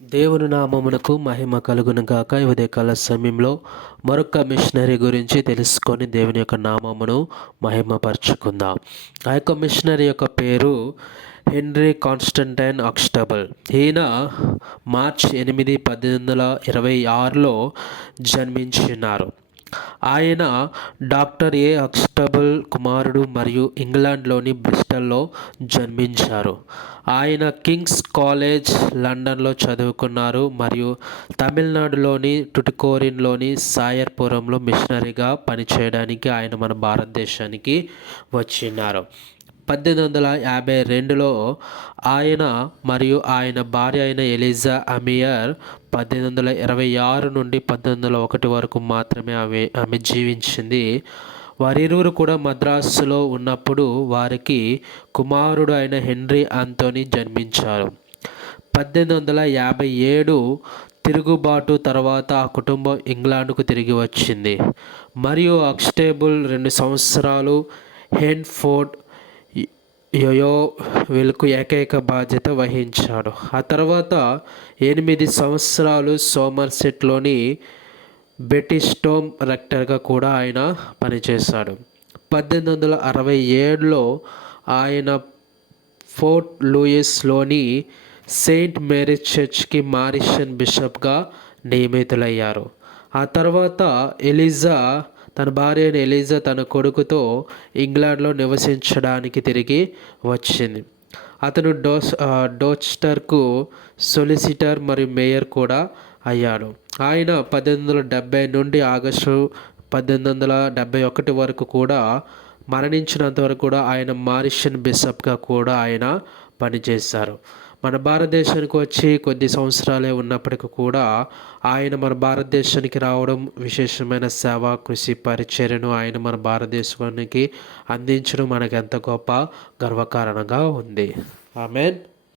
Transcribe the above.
దేవుని నామమునకు మహిమ కలుగును గాక. ఈ ఉదయకాల సమయంలో మరొక మిషనరీ గురించి తెలుసుకొని దేవుని యొక్క నామమును మహిమపరచుకుందాం. ఆ యొక్క మిషనరీ యొక్క పేరు హెన్రీ కాన్స్టంటైన్ హక్స్టబుల్. ఈయన మార్చ్ 8, 1826లో జన్మించినారు. ఆయన డాక్టర్ ఏ హక్స్టబుల్ కుమారుడు మరియు ఇంగ్లాండ్లోని బ్రిస్టల్లో జన్మించారు. ఆయన కింగ్స్ కాలేజ్ లండన్లో చదువుకున్నారు మరియు తమిళనాడులోని టుటికోరిన్లోని సాయర్పురంలో మిషనరీగా పనిచేయడానికి ఆయన మన భారతదేశానికి వచ్చినారు. 1852లో ఆయన మరియు ఆయన భార్య అయిన ఎలిజా అమియర్ 1826 నుండి 1901 వరకు మాత్రమే ఆమె జీవించింది. వారిరువురు కూడా మద్రాసులో ఉన్నప్పుడు వారికి కుమారుడు అయిన హెన్రీ ఆంథోనీ జన్మించారు. 1857 తిరుగుబాటు తర్వాత ఆ కుటుంబం ఇంగ్లాండ్కు తిరిగి వచ్చింది మరియు హక్స్టబుల్ 2 సంవత్సరాలు హెన్ఫోర్డ్ యోయోవిల్కు ఏకైక బాధ్యత వహించాడు. ఆ తర్వాత 8 సంవత్సరాలు సోమర్సెట్లోని బెటిస్టోమ్ రెక్టర్గా కూడా ఆయన పనిచేశాడు. 1867లో ఆయన ఫోర్ట్ లూయిస్లోని సెయింట్ మేరీస్ చర్చ్కి మారిషన్ బిషప్గా నియమితులయ్యారు. ఆ తర్వాత తన భార్య అయిన ఎలిజా తన కొడుకుతో ఇంగ్లాండ్లో నివసించడానికి తిరిగి వచ్చింది. అతను డోర్చెస్టర్కు సొలిసిటర్ మరియు మేయర్ కూడా అయ్యాడు. ఆయన 1870 నుండి ఆగస్టు 1871 వరకు కూడా మరణించినంత వరకు కూడా ఆయన మారిషన్ బిషప్గా కూడా ఆయన పనిచేశారు. మన భారతదేశానికి వచ్చి కొద్ది సంవత్సరాలే ఉన్నప్పటికీ కూడా ఆయన మన భారతదేశానికి రావడం, విశేషమైన సేవ, కృషి, పరిచర్యను ఆయన మన భారతదేశానికి అందించడం మనకు ఎంత గొప్ప గర్వకారణంగా ఉంది. ఆమేన్.